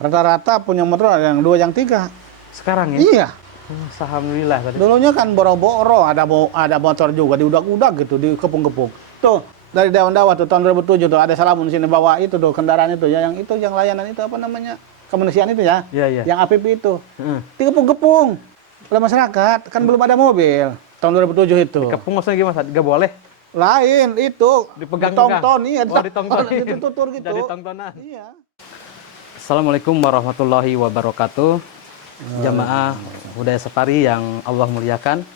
Rata-rata punya motor ada yang 2, yang 3. Sekarang ya? Iya. Alhamdulillah tadi. Dulunya kan boro-boro, ada motor juga diudak-udak gitu, dikepung-kepung. Tuh, dari Dewan Dawa tuh tahun 2007 tuh ada Salamun di sini bawa itu tuh kendaraan itu ya, yang layanan itu apa namanya? Kemanusiaan itu ya. Iya, iya. Yang APP itu. Heeh. Dikepung-kepung oleh masyarakat, kan belum ada mobil. Tahun 2007 itu. Dikepung maksudnya gimana? Ustaz? Gak boleh? Lain itu Dipegang-pegang? ditonton, iya, Oh, ditontonin. ditutur gitu. Jadi tontonan. Iya. Assalamualaikum warahmatullahi wabarakatuh. Jamaah Budaya Safari yang Allah muliakan.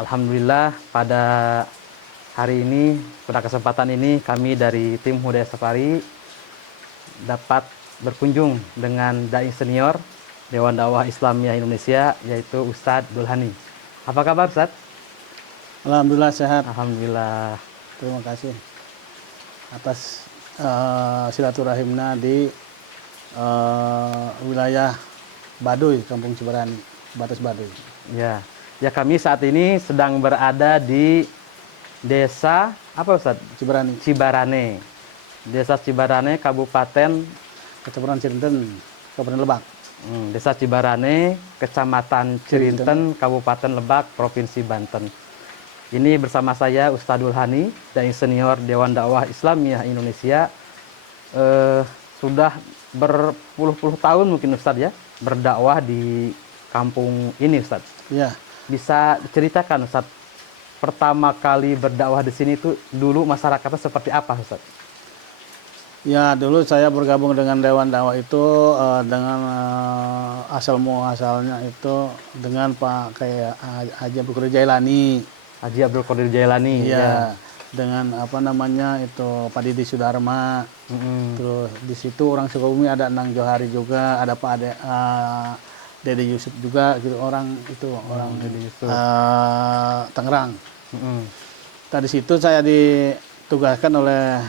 Alhamdulillah pada hari ini, pada kesempatan ini kami dari tim Budaya Safari dapat berkunjung dengan Dai Senior Dewan Dakwah Islamiyah Indonesia, yaitu Ustadz Dulhani. Apa kabar Ustadz? Alhamdulillah sehat. Alhamdulillah. Terima kasih atas silaturahimna di wilayah Baduy, Kampung Cibarani, batas Baduy. Ya, ya kami saat ini sedang berada di desa apa Ustadz? Cibarani, Cibarane. Desa Cibarane, Kabupaten Kecamatan Cirinten, Kabupaten Lebak. Desa Cibarane, Kecamatan Cirinten, Kabupaten Lebak, Provinsi Banten. Ini bersama saya Ustadz Dulhani, Dai Senior Dewan Dakwah Islamiyah Indonesia. Sudah berpuluh-puluh tahun mungkin Ustadz ya, berdakwah di kampung ini Ustadz. Ya, Bisa diceritakan Ustadz, pertama kali berdakwah di sini itu dulu masyarakatnya seperti apa Ustadz? ya dulu saya bergabung dengan Dewan Dakwah itu dengan asal muasalnya itu dengan Pak kayak Haji Abdul Qadir Jailani. Haji Abdul Qadir Jailani. Iya, dengan apa namanya itu Pak Didi Sudarma. Terus di situ orang Sukabumi ada Nang Johari juga, ada Pak Dede Yusuf juga gitu orang itu orang Dede Yusuf. Tangerang. Tadi situ saya ditugaskan oleh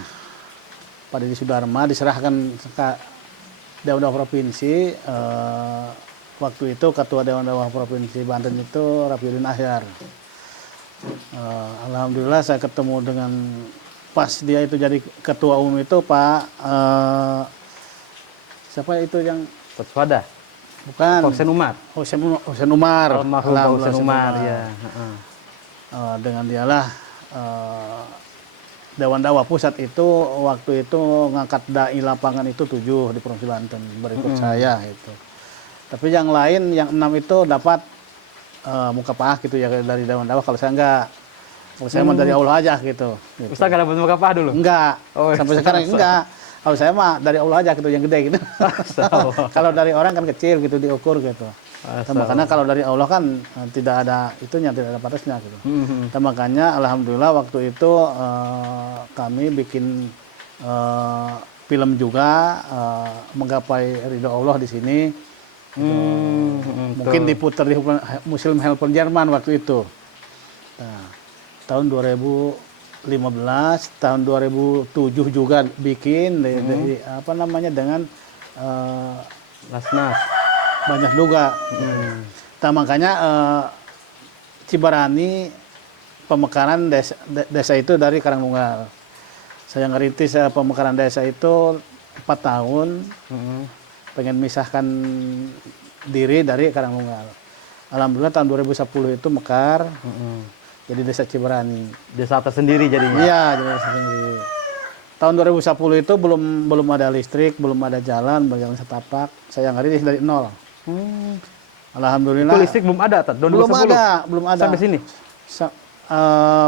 Pak Didi Sudarma, diserahkan ke Dewan Dakwah Provinsi. Waktu itu Ketua Dewan Dakwah Provinsi Banten itu Rafiuddin Ahyar. Alhamdulillah saya ketemu dengan pas dia itu jadi ketua umum itu Pak siapa itu yang Waspada. bukan Hussein Umar. Hussein Umar. Almarhum Pak Hussein Umar ya. Dengan dialah Dewan Dakwah Pusat itu waktu itu ngangkat dai lapangan itu 7 di Provinsi Banten berikut saya itu. Tapi yang lain yang 6 itu dapat muka pah gitu ya dari Dewan Dakwah. Kalau saya enggak, kalau saya mah dari Allah aja gitu. Ustaz gak dapat muka pah dulu? Enggak, Oh, sampai sekarang enggak. Kalau saya mah dari Allah aja gitu, yang gede gitu. Kalau dari orang kan kecil gitu diukur gitu. Makanya kalau dari Allah kan tidak ada itunya, tidak ada batasnya gitu. Makanya alhamdulillah waktu itu kami bikin film juga menggapai ridho Allah di sini. Mungkin diputar di Museum Helper Jerman waktu itu. Nah, tahun 2015, tahun 2007 juga bikin apa namanya dengan Lasnas. banyak juga. Nah, makanya Cibarani pemekaran desa itu dari Karangnunggal. Saya ngerintis pemekaran desa itu 4 tahun. Pengen misahkan diri dari Karangnunggal. Alhamdulillah tahun 2010 itu mekar. Jadi desa Cibarani. Desa tersendiri jadinya. Iya, jadi desa sendiri. Tahun 2010 itu belum ada listrik, belum ada jalan, berjalan setapak. Saya ngerintis dari nol. Alhamdulillah. Itu listrik belum ada, Tad? Belum ada. Sampai sini?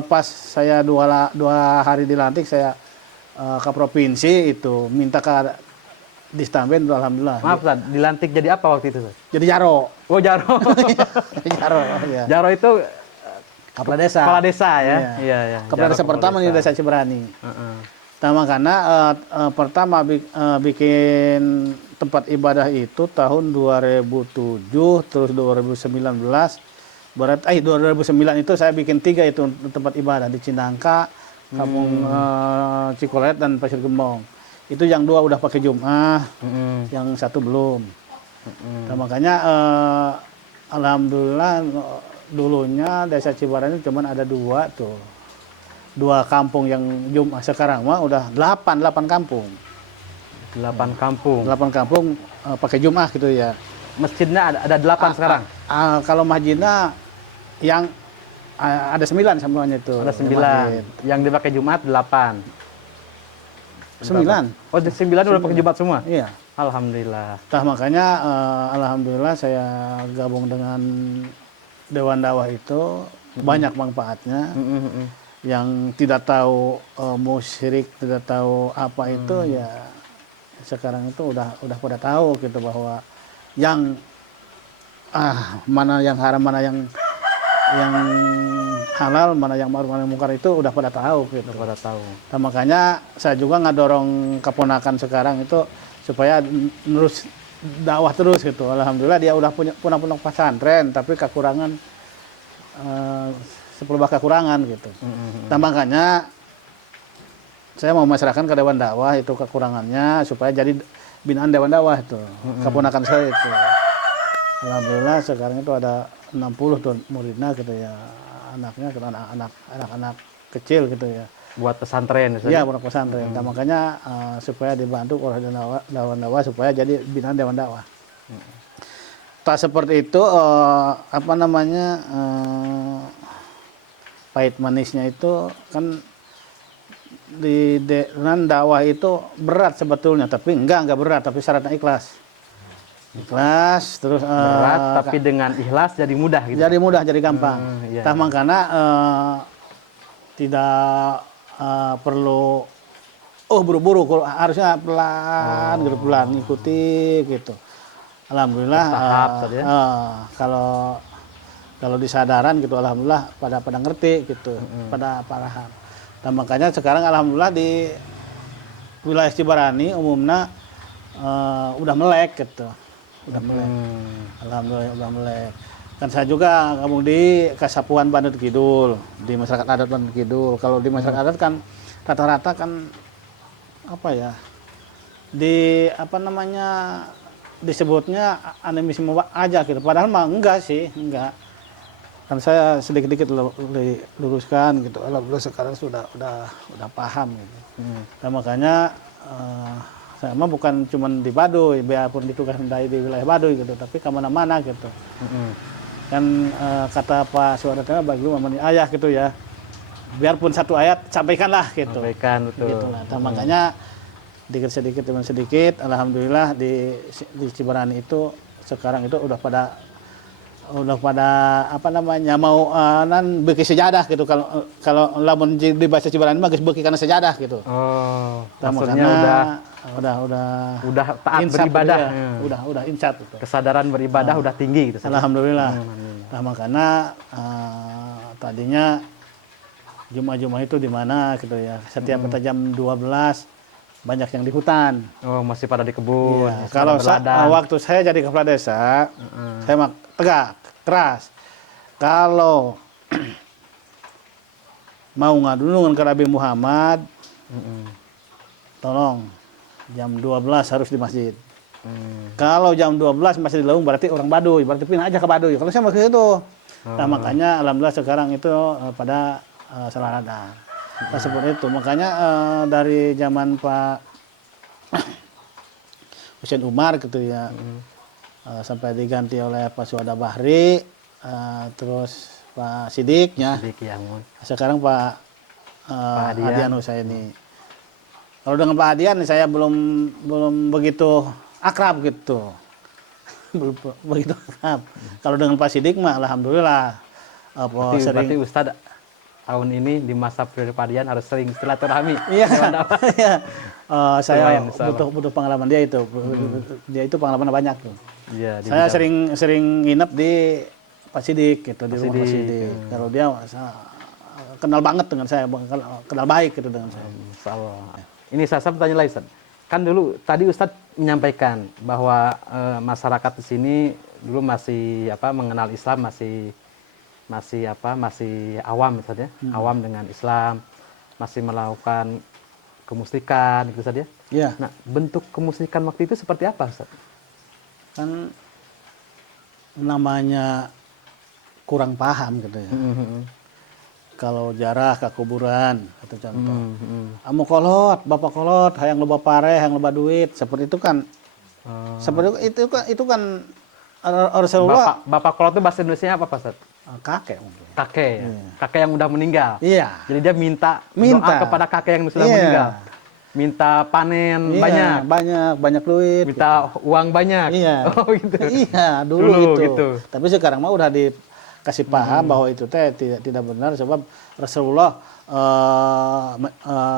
Pas saya dua hari dilantik, saya ke provinsi itu minta ke Distamben, alhamdulillah. Maaf, Tad, dilantik jadi apa waktu itu, Tad? Jadi Jaro. Oh, Jaro. Jaro, ya. Jaro itu Kepala desa. Kepala desa ya? Iya. Iya. Kepala desa pertama di desa Cibarani. Nah, karena pertama bikin tempat ibadah itu tahun 2007, terus 2019. Berarti 2009 itu saya bikin 3 itu tempat ibadah di Cinangka, Kampung Cikolet dan Pasir Gembong. Itu yang 2 udah pakai Jum'ah, yang 1 belum. Nah, makanya alhamdulillah dulunya desa Cibarani cuma ada 2 tuh. 2 kampung yang Jum'ah, sekarang mah udah 8 kampung. 8 kampung. 8 kampung pakai Jum'ah gitu ya. Masjidnya ada 8 sekarang. Kalau masjidnya yang ada 9 semuanya itu. Ada 9. Masjid. Yang dipakai Jumat 8. 9. Oh, 9 udah pakai Jumat semua? Iya. Alhamdulillah. Nah, makanya alhamdulillah saya gabung dengan Dewan Dakwah itu banyak manfaatnya. Yang tidak tahu musyrik, tidak tahu apa itu ya sekarang itu udah pada tahu gitu bahwa yang mana yang haram, mana yang halal, mana yang ma'ruf, mana yang mungkar itu udah pada tahu gitu. Udah pada tahu. Nah, makanya saya juga ngadorong keponakan sekarang itu supaya terus dakwah terus gitu. Alhamdulillah dia udah punya pesantren tapi kekurangan 10 bah kekurangan gitu. Nah, makanya saya mau masyarakat ke Dewan Dakwah itu kekurangannya supaya jadi binaan Dewan Dakwah itu. Keponakan saya itu. Alhamdulillah sekarang itu ada 60 tuh muridnya gitu ya. Anaknya anak-anak kecil gitu ya. Buat pesantren. Iya, buat pesantren. Nah, makanya supaya dibantu oleh Dewan Dakwah supaya jadi binaan Dewan Dakwah. Tak seperti itu apa namanya pahit manisnya itu kan di dengan dakwah itu berat sebetulnya, tapi enggak berat, tapi syaratnya ikhlas. Ikhlas terus berat tapi dengan ikhlas jadi mudah gitu. Jadi mudah, jadi gampang. Iya, Nah, makanya tidak perlu buru-buru, harusnya pelan gitu, pelan ngikuti gitu. Alhamdulillah kalau disadaran gitu, alhamdulillah pada ngerti gitu, pada paham. Dan makanya sekarang alhamdulillah di wilayah Cibarani umumnya udah melek gitu. Udah melek. Alhamdulillah udah melek. Kan saya juga gabung di Kasapuan Bandut Kidul, di masyarakat adat Bandut Kidul. Kalau di masyarakat adat kan rata-rata kan apa ya? Disebutnya animisme aja gitu. Padahal mah enggak sih, enggak. Kan saya sedikit-sedikit luruskan gitu. Alhamdulillah sekarang sudah paham gitu. Dan makanya saya mah bukan cuma di Baduy, biarpun ditugas di wilayah Baduy gitu, tapi kemana-mana gitu. Kan kata Pak Suwardatana bagi lu mamani ayah gitu ya. Biarpun satu ayat sampaikanlah gitu. Sampaikan betul. Gitu lah. Nah, makanya sedikit demi sedikit, alhamdulillah di Cibarani itu sekarang itu udah pada apa namanya mau beki sejadah gitu. Kalau lamun di bahasa Cibarani mah geus beki kana sejadah gitu. Oh, nah, maksudnya udah taat beribadah. Ya. Udah insaf gitu. Kesadaran beribadah udah tinggi gitu. Alhamdulillah. Nah, makanya tadinya Jumat itu di mana gitu ya. Setiap kita jam 12 banyak yang di hutan. Oh, masih pada di kebun. Ya, kalau waktu saya jadi kepala desa, saya mah tegak, keras. Kalau mau ngadulungan ke Nabi Muhammad, tolong jam 12 harus di masjid. Kalau jam 12 masih di Laung berarti orang Baduy, berarti pindah aja ke Baduy. Kalau saya begitu itu. Nah, makanya alhamdulillah sekarang itu pada selaradan. Nah, seperti itu. Makanya dari zaman Pak Hussein Umar gitu ya, sampai diganti oleh Pak Suada Bahri, terus Pak Sidiknya. Sidik ya, sekarang Pak Hadian Husaini. Kalau dengan Pak Hadian saya belum begitu akrab gitu. Belum begitu akrab. Kalau dengan Pak Sidik mah alhamdulillah. Berarti Ustadz tahun ini di masa periode Padian harus sering silaturahmi. Iya. Saya butuh pengalaman dia itu. Dia itu pengalaman banyak tuh. Iya, saya sering nginep di Pak Sidik gitu, di rumah Pak Sidik. Kalau dia kenal banget dengan saya, kenal baik gitu dengan saya. Ini saya bertanya lagi, Ustadz. Kan dulu tadi Ustadz menyampaikan bahwa masyarakat di sini dulu masih mengenal Islam masih awam misalnya, awam dengan Islam, masih melakukan kemusyrikan gitu saja. Iya. Nah, bentuk kemusyrikan waktu itu seperti apa, Ustaz? Kan namanya kurang paham gitu ya. kalau jarah ke kuburan atau contoh. Amu kolot, bapak kolot, hayang loba pare, hayang loba duit, seperti itu kan. Seperti itu kan Rasulullah Bapak kolot itu bahasa Indonesia apa Pak Ustaz? kakek mungkin. Kakek ya? Kakek yang udah meninggal. Iya. Jadi dia minta Minta. doa kepada kakek yang sudah Iya. meninggal. Minta panen Iya, banyak duit. minta uang banyak. Iya. Oh gitu. Iya, dulu Dulu gitu. gitu. Tapi sekarang mah udah dikasih paham bahwa itu teh tidak benar sebab Rasulullah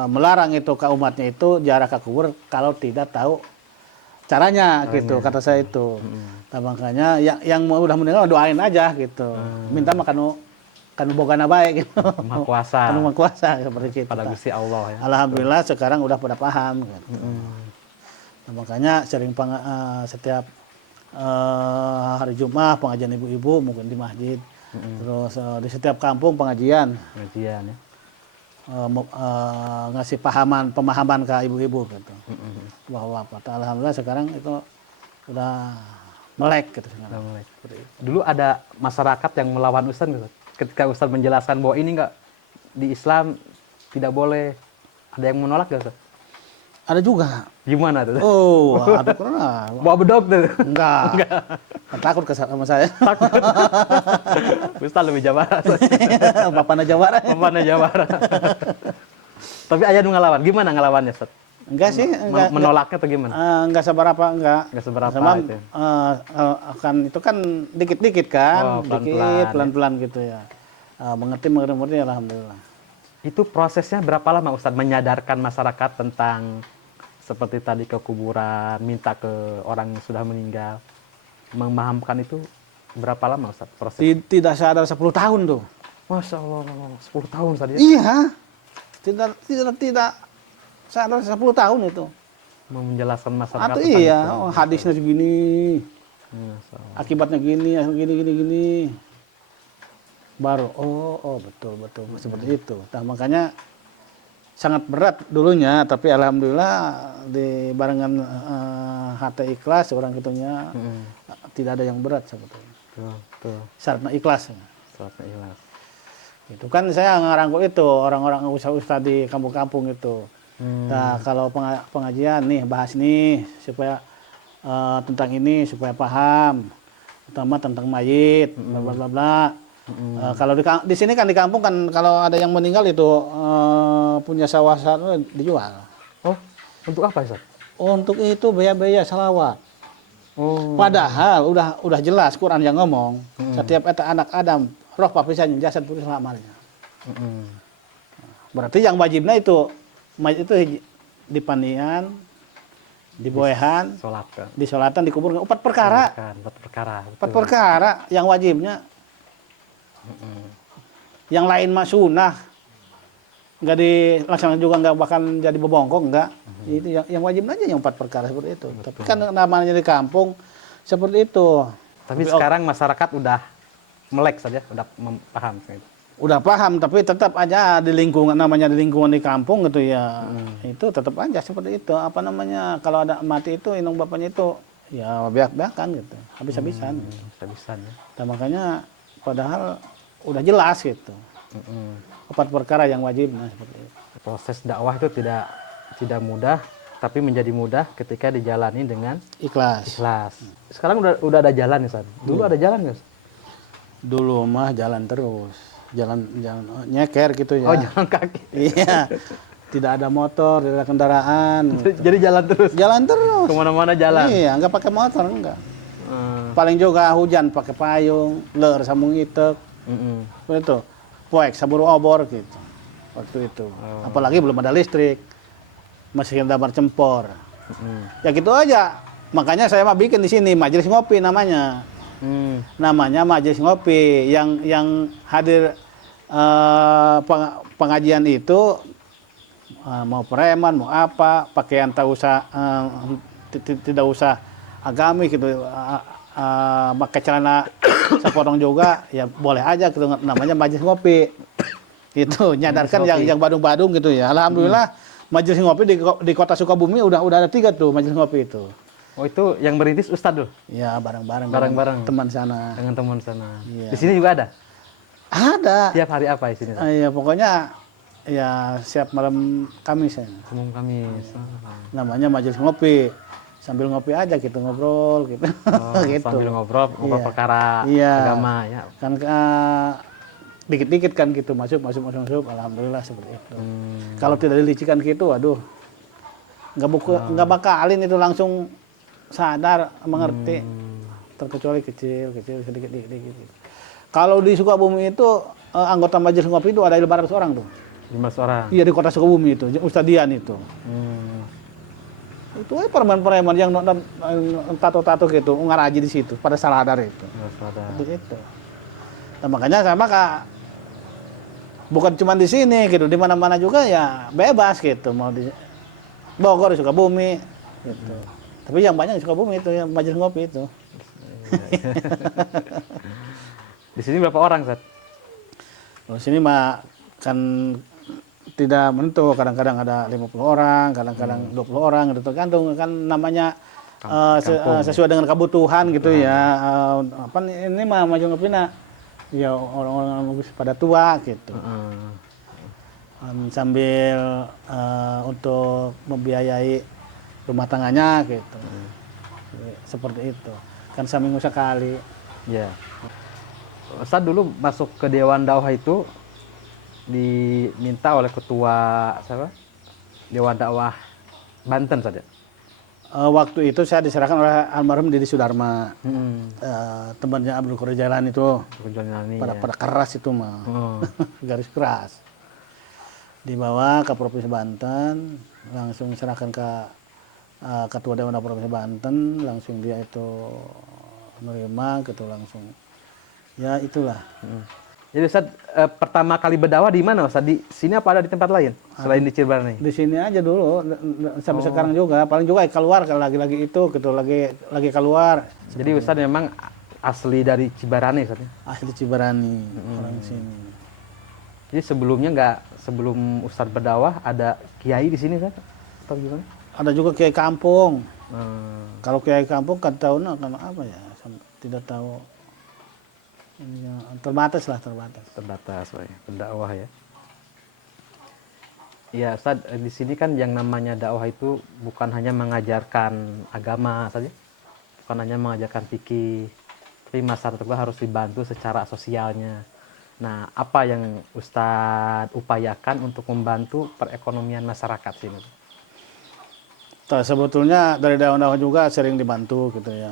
melarang itu ke umatnya itu jarak ke kubur kalau tidak tahu caranya gitu, kata saya itu. Nah, makanya yang udah meninggal doain aja gitu. Minta makan kanu bogana baik gitu. Maha kuasa. Kanu maha kuasa seperti itu. Pada Gusti Allah ya. Alhamdulillah sekarang udah pada paham gitu. Nah, makanya sering setiap hari Jumat pengajian ibu-ibu mungkin di masjid. Terus di setiap kampung pengajian. Pengajian ya. Ngasih pemahaman ke ibu-ibu gitu. Bahwa alhamdulillah sekarang itu udah melek gitu. Udah mulai. Dulu ada masyarakat yang melawan Ustaz gitu. Ketika Ustaz menjelaskan bahwa ini enggak di Islam tidak boleh, ada yang menolak nggak Ustaz? Ada juga. Gimana tuh? Oh, ada pernah. Bawa bedog tuh. Enggak. Takut sama saya. Ustaz lebih Jawa Barat. Bapakna Jawa Barat. Pemana Jawa Barat. Tapi ayah nu ngelawan. Gimana ngelawannya Ustaz? Enggak sih, Menolaknya atau gimana? enggak seberapa enggak. Enggak seberapa Sama, itu. kan itu kan dikit-dikit kan, Oh, pelan-pelan, dikit pelan-pelan gitu ya. Mengerti alhamdulillah. Itu prosesnya berapa lama Ustaz menyadarkan masyarakat tentang seperti tadi ke kuburan, minta ke orang yang sudah meninggal, memahamkan itu berapa lama Ustaz proses? Tidak sadar 10 tahun tuh. Masya Allah, 10 tahun Ustaz ya? Iya. Tidak sadar 10 tahun itu. Mau menjelaskan masyarakat Atau tentang iya, itu. hadisnya segini, Masya Allah. akibatnya gini. Baru betul seperti itu. Nah, makanya sangat berat dulunya, tapi alhamdulillah di barengan hati ikhlas orang itunya tidak ada yang berat sebetulnya. Tuh. Syaratnya ikhlas. Syaratnya ikhlas. Itu kan saya ngerangkul itu orang-orang ustaz di kampung-kampung itu. Nah, kalau pengajian nih bahas nih supaya tentang ini supaya paham, terutama tentang mayit, bla bla bla. Kalau di sini kan di kampung kan kalau ada yang meninggal itu punya sawah dijual. Oh, untuk apa Ustaz? Untuk itu biaya salawat. Oh. Padahal udah jelas Quran yang ngomong setiap eta anak Adam roh papisannya jasad putih selamarnya. Berarti yang wajibnya itu mayit itu di pandian, di boehan, disolatan, dikuburkan. Empat perkara. Empat perkara yang wajibnya. Yang lain mah sunnah. Enggak dilaksanakan juga, enggak bahkan jadi bebongkong, enggak. Itu yang wajib aja yang 4 perkara seperti itu. Betul. Tapi kan namanya di kampung seperti itu. Tapi sekarang masyarakat udah melek saja, udah paham gitu. Udah paham, tapi tetap aja di lingkungan, namanya di lingkungan di kampung gitu ya. Itu tetap aja seperti itu. Apa namanya, kalau ada mati itu indung bapaknya itu ya biak-biakan gitu. Habis-habisan. Habis-habisan ya. Dan makanya padahal udah jelas gitu. 4 perkara yang wajib, nah seperti itu. Proses dakwah itu tidak mudah, tapi menjadi mudah ketika dijalani dengan Ikhlas. Sekarang udah ada jalan ya, San? Dulu ada jalan nggak? Dulu mah jalan terus. Jalan nyeker gitu ya. Oh, jalan kaki. Iya. Tidak ada motor, tidak ada kendaraan. Jadi jalan terus? Jalan terus. Kemana-mana jalan? Iya, nggak pakai motor, enggak. Paling juga hujan pakai payung, ler sambung itek. Seperti itu. Poek, sabur obor gitu. Waktu itu. Apalagi belum ada listrik. Masih ada bercempor. Ya gitu aja. Makanya saya mah bikin di sini majelis ngopi namanya. Namanya majelis ngopi yang hadir pengajian itu mau preman mau apa pakaian tidak usah agami gitu pakai celana sepotong juga ya boleh aja gitu, namanya majelis ngopi gitu, nyadarkan yang badung-badung gitu ya. Alhamdulillah majelis ngopi di kota Sukabumi udah ada 3 tuh majelis ngopi itu. Oh, itu yang merintis Ustadz tuh? Ya bareng-bareng Bareng-bareng teman sana. Dengan teman sana. Iya. Di sini juga ada? Ada. Tiap hari apa isinya? Ya pokoknya ya siap malam Kamis ya. Umum Kamis. Namanya majelis ngopi. Sambil ngopi aja gitu ngobrol gitu. Oh, Gitu. sambil ngobrol Iya. perkara Iya. agama ya. Kan dikit-dikit kan gitu masuk. Alhamdulillah seperti itu. Kalau tidak dilicikan gitu, waduh, nggak bakalin itu langsung sadar mengerti. Terkecuali kecil sedikit. Gitu. Kalau di Sukabumi itu anggota majelis ngopi itu ada 500 orang tuh. 500 orang. Iya di kota Sukabumi itu, Ustadz Dian itu. Itu preman-preman yang tato-tato gitu, ngaraji di situ pada Saladar itu. Seperti itu. Nah, makanya sama Kak, bukan cuma di sini gitu, di mana-mana juga ya bebas gitu, mau di Bogor, di Sukabumi gitu. Tapi yang banyak di Sukabumi itu yang majelis ngopi itu. Di sini berapa orang, Ustaz? Di sini mah kan tidak menentu, kadang-kadang ada 50 orang, kadang-kadang 20 orang, gitu tergantung kan namanya sesuai dengan kebutuhan gitu ya. Apa ini mah majelis ngopi ya orang-orang pada tua gitu. Sambil untuk membiayai rumah tangganya gitu. Seperti itu. Kan seminggu sekali. Ya. Ustaz dulu masuk ke Dewan Dakwah itu diminta oleh ketua siapa? Dewan Dakwah Banten saja. Waktu itu saya diserahkan oleh almarhum Didi Sudarma, temannya Abdul Qadir Jailani itu. Pada keras itu mah, garis keras. Dibawa ke Provinsi Banten, langsung diserahkan ke Ketua Dewan Dakwah Provinsi Banten, langsung dia itu menerima gitu langsung. Ya itulah. Jadi Ustaz pertama kali berdakwah di mana Ustaz? Di sini apa ada di tempat lain selain di Cirebani? Di sini aja dulu sampai sekarang juga. Paling juga keluar kalau lagi-lagi itu gitu lagi keluar. Jadi Ustaz memang asli dari Cibarani Ustaz? Asli Cibarani orang sini. Jadi sebelum Ustaz berdakwah ada kiai di sini Ustaz? Atau gimana? Ada juga kiai kampung. Kalau kiai kampung kan tahu kan apa ya? Tidak tahu. Terbatas. Terbatas, berdakwah ya. Iya, Ustaz, di sini kan yang namanya dakwah itu bukan hanya mengajarkan agama saja, bukan hanya mengajarkan fikih, tapi masyarakat juga harus dibantu secara sosialnya. Nah, apa yang Ustaz upayakan untuk membantu perekonomian masyarakat sini? Sebetulnya dari dakwah juga sering dibantu gitu ya.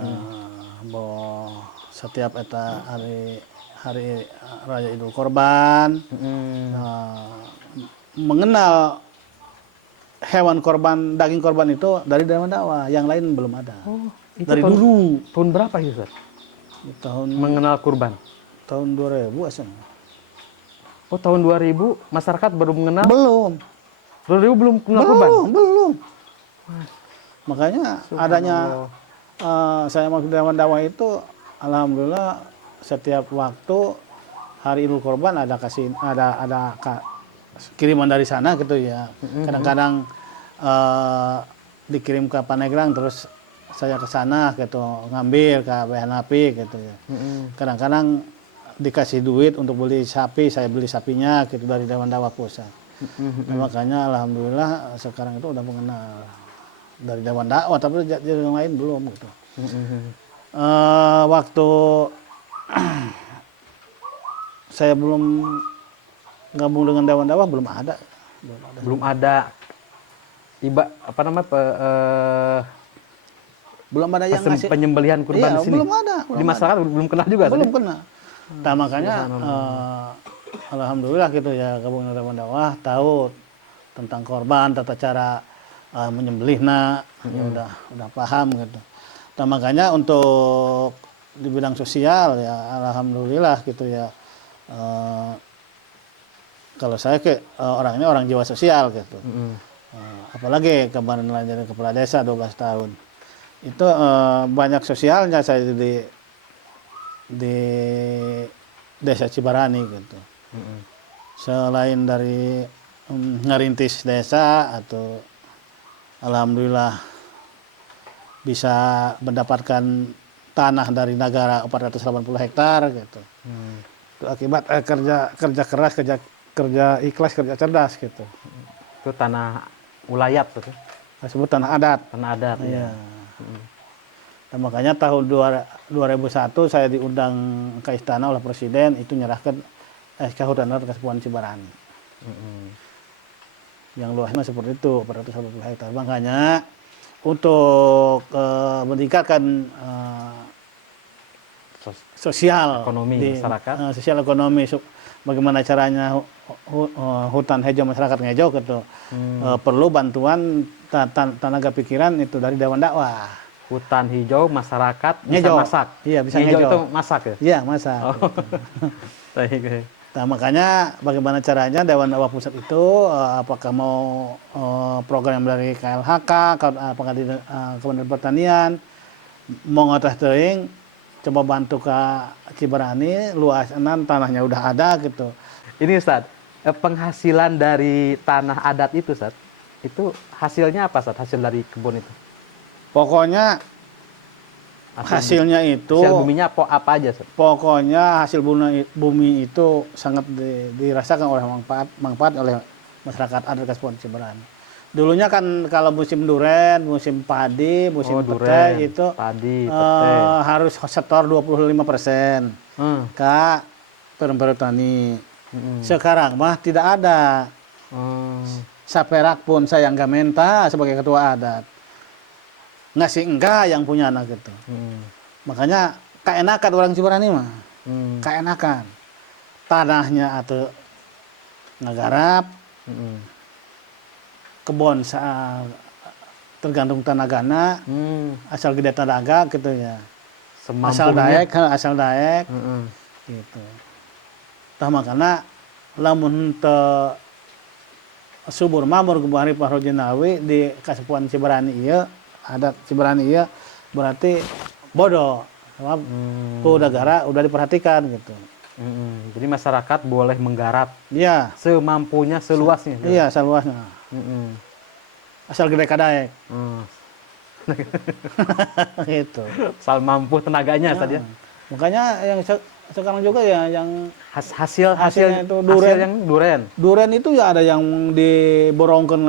Setiap hari raya Idul Korban, mengenal hewan korban, daging korban itu dari Dewan Dakwah, yang lain belum ada. Itu dari dulu. Tahun berapa itu, Ustaz? Mengenal kurban? Tahun 2000 asalnya. Oh, tahun 2000 masyarakat baru mengenal? Belum. 2000 belum mengenal kurban? Belum. Makanya adanya saya masuk Dewan Dakwah itu alhamdulillah setiap waktu hari Idul Korban ada kiriman dari sana gitu ya. Kadang-kadang dikirim ke Paneglang terus saya ke sana gitu ngambil ke BNHP gitu ya. Kadang-kadang dikasih duit untuk beli sapi, saya beli sapinya gitu dari Dewan Dakwah Pusat. Makanya alhamdulillah sekarang itu udah mengenal dari Dewan Dakwah, tapi jadi yang lain belum gitu. Waktu saya belum gabung dengan Dewan Dakwah belum ada. Belum ada belum ada yang ngasih penyembelihan kurban di sini. Belum ada. Di masyarakat belum kenal juga. Belum kena. Nah, makanya alhamdulillah gitu ya gabung dengan Dewan Dakwah, tahu tentang korban, tata cara menyembelihnya, ya udah paham gitu. Nah, makanya untuk di bidang sosial ya alhamdulillah gitu ya. Kalau saya orangnya orang jiwa sosial gitu. Apalagi kemarin jadi kepala desa 12 tahun. Itu banyak sosialnya saya di desa Cibarani gitu. Selain dari ngerintis desa atau alhamdulillah bisa mendapatkan tanah dari negara 480 hektar gitu. Itu akibat kerja keras, kerja ikhlas, kerja cerdas gitu. Itu tanah ulayat tuh. Disebut tanah adat. Tanah adat Iya. ya. Dan makanya tahun 2001 saya diundang ke istana oleh presiden, itu nyerahkan SK Hutan Adat Kasepuhan Cibarani. Yang luasnya seperti itu, 440 hektar. Makanya untuk meningkatkan sosial Ekonomi masyarakat. sosial ekonomi, bagaimana caranya hutan hijau masyarakat ngejau gitu. Perlu bantuan tenaga pikiran itu dari Dewan Dakwah. Hutan hijau masyarakat bisa Ngejau. masak. Iya, bisa ngejau ngejau. itu masak ya. Iya, masak. Oh. Baik. Nah, makanya bagaimana caranya Dewan Dakwah Pusat itu apakah mau program dari KLHK, apakah di Kementerian Pertanian, mau ngotas teuing, coba bantu ke Cibarani, luas enan tanahnya udah ada gitu. Ini Ustaz, penghasilan dari tanah adat itu Ustaz, itu hasilnya apa Ustaz? Hasil dari kebun itu? Pokoknya hasilnya itu, hasil buminya apa aja Ustaz? pokoknya hasil bumi itu sangat dirasakan oleh manfaat oleh masyarakat adat Kasepuhan Cibarani. Dulunya kan kalau musim duren, musim padi, musim pete itu padi, pete. Harus setor 25% ke pertani. Sekarang mah tidak ada. Saperak pun saya nggak minta sebagai ketua adat. Ngasih enggak yang punya anak gitu. Makanya keenakan orang Cibarani mah. Keenakan. Tanahnya atau ngagarap. Kebon tergantung tanagana. Asal gede tenaga gitu ya. Asal daek gitu. Tah makanya lamun teu subur mamur kubari Pahrojinawi di Kasepuhan Cibarani ieu, adat Cibarani ieu berarti bodoh. Sebab negara udah diperhatikan gitu. Jadi masyarakat boleh menggarap Iya, semampunya, seluasnya. Iya, seluasnya. Asal gede kadaek. Gitu. Asal mampu tenaganya saja. Makanya yang sekarang juga ya yang hasilnya itu duren. Hasil yang duren. Duren itu ya ada yang diborongkan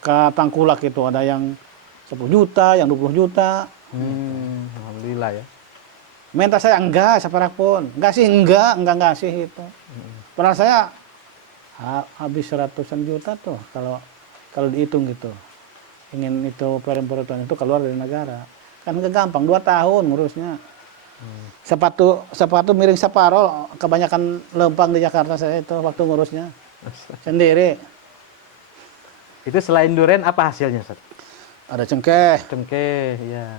ke tangkulak itu, ada yang 10 juta, yang 20 juta. Alhamdulillah ya. Minta saya enggak, seperak pun. Enggak sih, enggak sih itu. Padahal saya habis ratusan juta tuh kalau dihitung gitu. Ingin itu perempuan itu keluar dari negara. Kan enggak gampang, 2 tahun ngurusnya. Sepatu miring separoh, kebanyakan lempang di Jakarta saya itu waktu ngurusnya. Sendiri. Itu selain duren apa hasilnya, Ustaz? Ada cengkeh. Cengkeh, ya.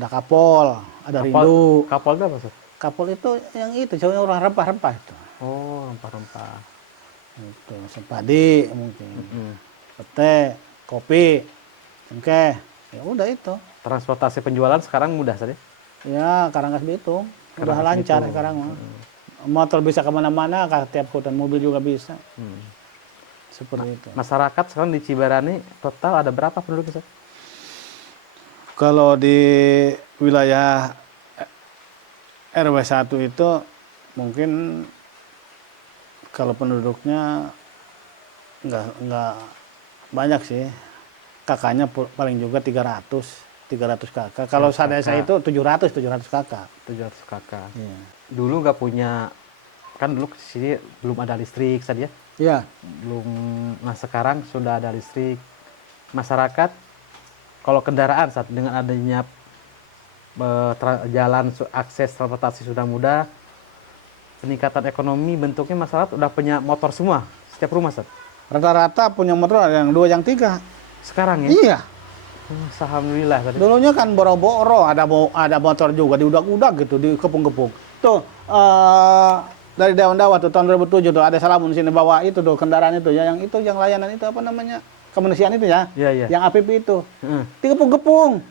Ada kapol, ada rindu. Kapol itu apa, Ustaz? Kapol itu yang itu, jauhnya orang rempah-rempah itu. Oh, rempah-rempah. Itu, sempadi mungkin. Pete, kopi, cengkeh. Ya udah itu. Transportasi penjualan sekarang mudah saja. Ya, Karanggas Bitung. Udah lancar sekarang mah. Motor bisa kemana-mana, tiap hutan mobil juga bisa. Seperti itu. Masyarakat sekarang di Cibarani total ada berapa penduduk, Ustaz? Kalau di wilayah RW 1 itu mungkin kalau penduduknya nggak banyak sih. Kakaknya paling juga 300 kakak. Kalau sadesa itu 700 kakak. 700 kakak. Iya. Dulu nggak punya, kan dulu di sini belum ada listrik saja. Iya. Belum. Nah sekarang sudah ada listrik. Masyarakat kalau kendaraan saat dengan adanya jalan akses transportasi sudah mudah, peningkatan ekonomi bentuknya masyarakat udah punya motor semua setiap rumah, Ustaz. Rata-rata punya motor ada yang 2, yang 3. Sekarang ya? Iya. Alhamdulillah. Dulunya kan boro-boro, ada motor juga diudak-udak gitu, dikepung-kepung. Tuh dari Dewan Dakwah tuh tahun 2007 tuh ada Salamun di sini bawa itu tuh kendaraan itu ya, yang layanan itu apa namanya? Kemanusiaan itu ya. Iya. Yang APP itu. Dikepung-kepung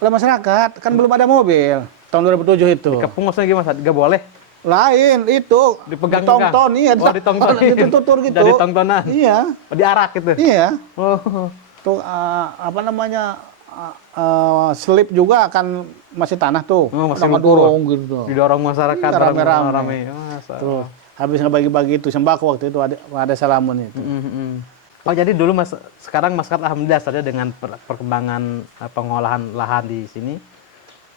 oleh masyarakat, kan belum ada mobil tahun 2007 itu. Dikepung maksudnya gimana? Gak boleh? Lain itu Dipegang ditongton, iya, ditongtonin. ditutur gitu. Jadi tongtonan. Iya. Diarak gitu. Iya. Oh. Tuh apa namanya slip juga akan masih tanah tuh. Oh, masih Sama lumpur. dorong gitu. Didorong masyarakat Iya, rame-rame. rame. Masa. Terus habis ngebagi-bagi itu sembako waktu itu ada salamun itu. Oh jadi dulu sekarang masyarakat alhamdulillah saja dengan perkembangan pengolahan lahan di sini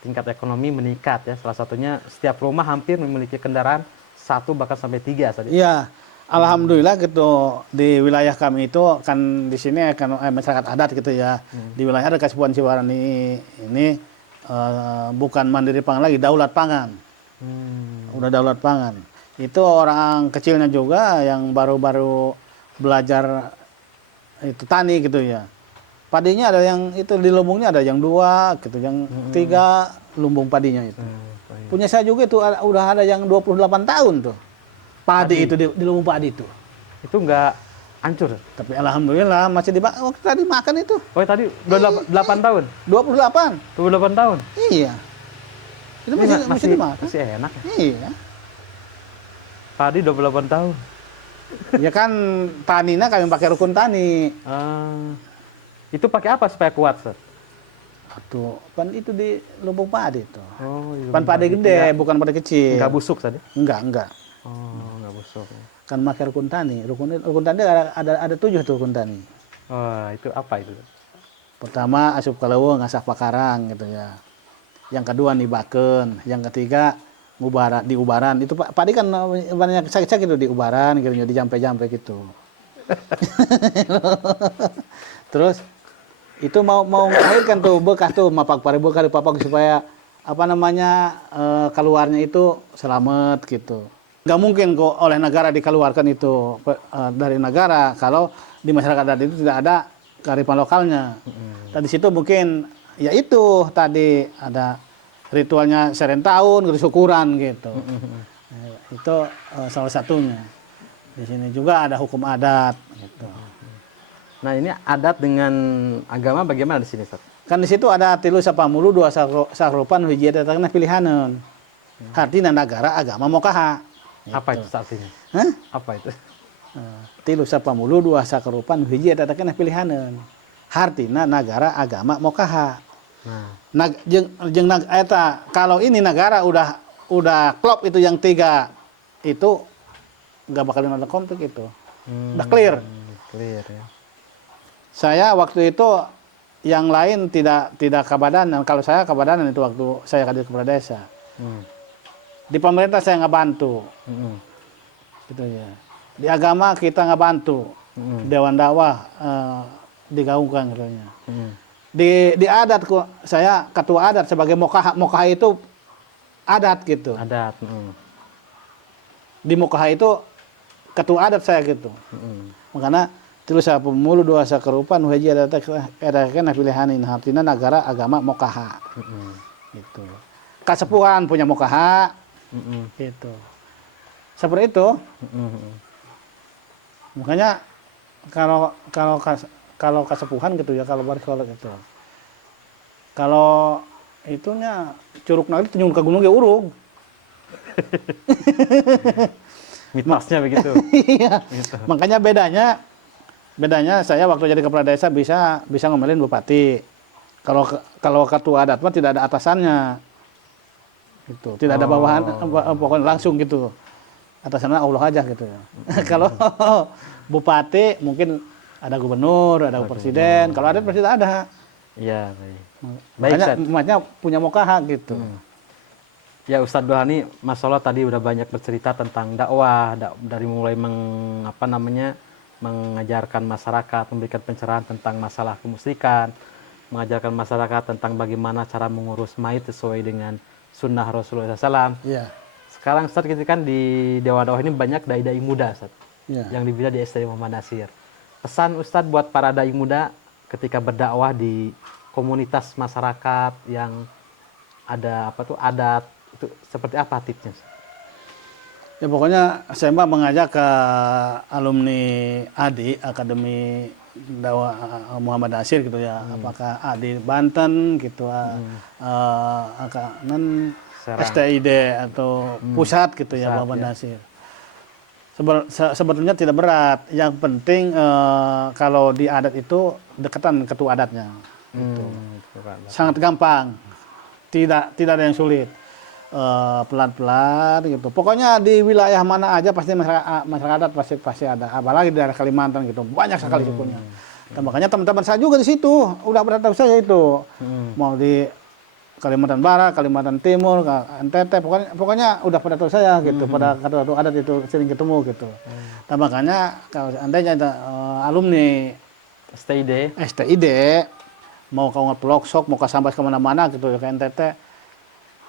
tingkat ekonomi meningkat ya. Salah satunya setiap rumah hampir memiliki kendaraan 1 bahkan sampai 3 saja. Iya, alhamdulillah gitu di wilayah kami itu kan di sini kan masyarakat adat gitu ya. Di wilayah ada Kasupuan Cibarani ini bukan mandiri pangan lagi, daulat pangan. Udah daulat pangan. Itu orang kecilnya juga yang baru-baru belajar itu tani gitu ya. Padinya ada yang itu di lumbungnya ada yang 2 gitu, yang 3 lumbung padinya itu. Punya saya juga itu udah ada yang 28 tahun tuh. Padi itu di lumbung padi itu. Itu enggak hancur. Tapi alhamdulillah masih waktu tadi makan itu. Oh tadi udah 8 tahun. 28. 28 tahun. Iya. Itu masih dimakan. Masih enak ya. Iya. Padi 28 tahun. Ya kan taninya kami pakai rukun tani. Itu pakai apa supaya kuat, Sir? Tuh, pan itu di lumbung padi itu. Oh, Pan padi gede, bukan padi kecil. Enggak busuk tadi? Enggak. Oh, enggak busuk. Kan pakai rukun tani. Rukun tani ada 7 tuh rukun tani. Oh, itu apa itu? Pertama asup kaleuweung ngasah pakarang gitu ya. Yang kedua nibakeun, yang ketiga di ubaran. Itu padi kan banyak sakit-sakit itu di ubaran gitu, di jampe-jampe gitu. Terus itu mau melahirkan tuh bekas tuh mapak paribuka dipapak supaya apa namanya keluarnya itu selamat gitu. Nggak mungkin kok oleh negara dikeluarkan itu dari negara kalau di masyarakat adat itu tidak ada kearifan lokalnya. Tadi situ mungkin ya itu tadi ada ritualnya seren tahun gitu, syukuran gitu. Itu salah satunya. Di sini juga ada hukum adat gitu. Nah, ini adat dengan agama bagaimana di sini, Ustaz? Kan di situ ada tilu sapamulu dua sakrupan hiji eta teh pilihaneun. Artina negara agama mokaha. Apa itu artinya? Hah? Apa itu? Tilu sapamulu dua sakrupan hiji eta teh pilihaneun. Artina negara agama mokaha. Nah, jeung eta kalau ini negara udah klop itu yang 3 itu nggak bakalan ada konflik itu. Udah clear. Clear ya. Saya waktu itu yang lain tidak kabadanan. Kalau saya kabadanan itu waktu saya kadir kepala desa. Di pemerintah saya nggak bantu. Gitu ya. Di agama kita nggak bantu. Dewan dakwah digaungkan katanya. Di adat saya ketua adat sebagai mokaha itu adat gitu. Adat. Di mokaha itu ketua adat saya gitu. Makanya tilu sapamulu dua sakrupan hiji ada kana pilihanin artinya negara agama mokaha. Gitu. Kasepuhan punya mokaha. Gitu. Seperti itu. Makanya kalau kasepuhan gitu ya, kalau baris kolot itu. Kalau itunya curug nagri tunjung ke gunung ge urung. Mitosnya begitu. Iya. Gitu. Makanya bedanya saya waktu jadi kepala desa bisa ngomelin bupati. Kalau ketua adat mah tidak ada atasannya. Gitu. Tidak ada bawahan pokoknya langsung gitu. Atasannya Allah aja gitu ya. Kalau bupati mungkin ada gubernur, ada presiden. Kalau adat pasti ada. Iya, baik. Makanya punya mokaha gitu. Ya Ustadz Dohani, Mas Solo tadi udah banyak bercerita tentang dakwah, dari mulai mengajarkan masyarakat, memberikan pencerahan tentang masalah kemusyrikan, mengajarkan masyarakat tentang bagaimana cara mengurus mayit sesuai dengan sunnah Rasulullah SAW. Iya. Sekarang Ustadz kita kan di Dewan Dakwah ini banyak dai-dai muda, Ustadz, yang dibina di SD Muhammad Nasir. Pesan Ustadz buat para dai muda ketika berdakwah di komunitas masyarakat yang ada adat itu seperti apa tipsnya? Ya pokoknya saya mengajak ke alumni ADI Akademi Dakwah Muhammad Nasir gitu ya. Apakah ADI Banten gitu, STID atau pusat gitu ya Muhammad Nasir. Sebetulnya tidak berat. Yang penting kalau di adat itu dekatan ketua adatnya. Gitu. Sangat gampang. tidak ada yang sulit. Pelan-pelan gitu. Pokoknya di wilayah mana aja pasti masyarakat adat pasti ada. Apalagi di daerah Kalimantan gitu, banyak sekali sukunya. Dan makanya teman-teman saya juga di situ udah beradaptasi saya itu. Mau di Kalimantan Barat, Kalimantan Timur, NTT, pokoknya udah pada tahu saya gitu. Pada kata adat itu sering ketemu gitu. Dan makanya kalau andainya ada alumni STID mau ke Pelosok, mau ke Sambas kemana-mana gitu ke NTT,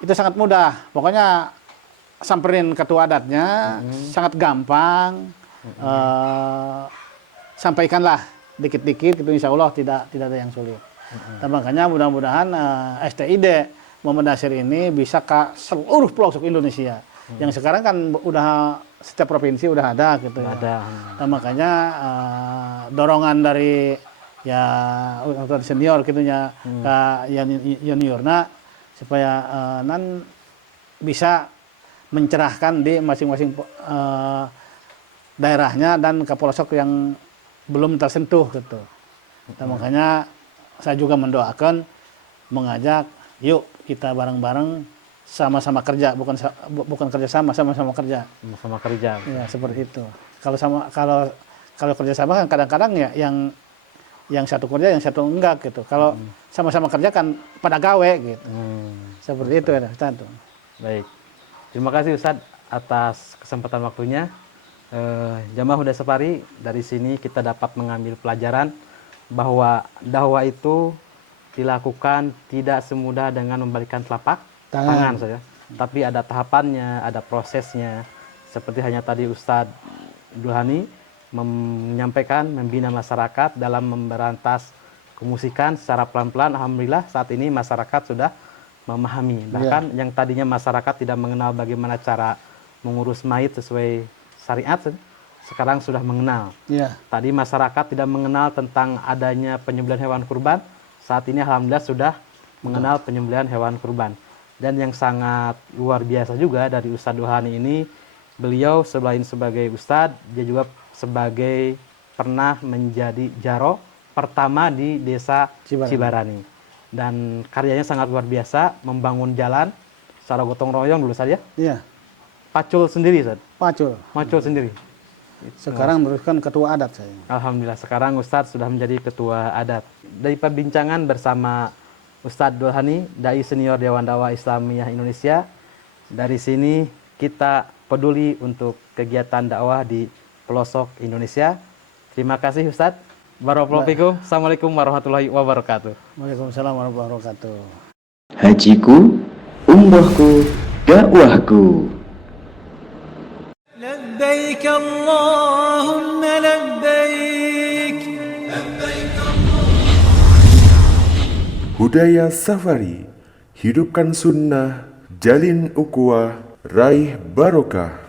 itu sangat mudah. Pokoknya samperin ketua adatnya, sangat gampang. Sampaikanlah dikit-dikit gitu, insya Allah tidak ada yang sulit. Dan makanya mudah-mudahan STID Muhammad Nasir ini bisa ke seluruh pelosok Indonesia. Yang sekarang kan udah setiap provinsi udah ada gitu ya. Dan makanya dorongan dari ya senior gitunya ke juniorna supaya nan bisa mencerahkan di masing-masing daerahnya dan ke pelosok yang belum tersentuh gitu. Dan makanya saya juga mendoakan, mengajak, yuk kita bareng-bareng sama-sama kerja, bukan kerja sama-sama kerja. Sama kerja. Ya seperti itu. Kalau kerja sama kan kadang-kadang ya yang satu kerja, yang satu enggak gitu. Kalau sama-sama kerja kan pada gawe gitu. Seperti itu ya Ustaz. Baik. Terima kasih Ustadz atas kesempatan waktunya. Jamaah Huda Safari, dari sini kita dapat mengambil pelajaran bahwa dakwah itu dilakukan tidak semudah dengan membalikan telapak tangan saja, tapi ada tahapannya, ada prosesnya. Seperti hanya tadi Ustadz Dulhani menyampaikan, membina masyarakat dalam memberantas kemusikan secara pelan-pelan. Alhamdulillah saat ini masyarakat sudah memahami. Bahkan yang tadinya masyarakat tidak mengenal bagaimana cara mengurus mayit sesuai syariat, sekarang sudah mengenal. Tadi masyarakat tidak mengenal tentang adanya penyembelihan hewan kurban, saat ini alhamdulillah sudah mengenal penyembelihan hewan kurban. Dan yang sangat luar biasa juga dari Ustadz Dulhani ini, beliau selain sebagai Ustadz, dia juga sebagai pernah menjadi jaro pertama di desa Cibarani. Dan karyanya sangat luar biasa, membangun jalan secara gotong royong dulu saja. Pacul sendiri, Ustadz? Pacul sendiri. Sekarang meneruskan ketua adat saya. Alhamdulillah, sekarang Ustadz sudah menjadi ketua adat. Dari perbincangan bersama Ustadz Dulhani, Dai Senior Dewan Dakwah Islamiyah Indonesia, dari sini kita peduli untuk kegiatan dakwah di pelosok Indonesia. Terima kasih Ustadz. Barakallahu. Assalamualaikum warahmatullahi wabarakatuh. Waalaikumsalam warahmatullahi wabarakatuh. Hajiku, umrohku, dakwahku. لبيك اللهم لبيك Hudaya Safari, hidupkan sunnah, jalin ukhuwah, raih barokah.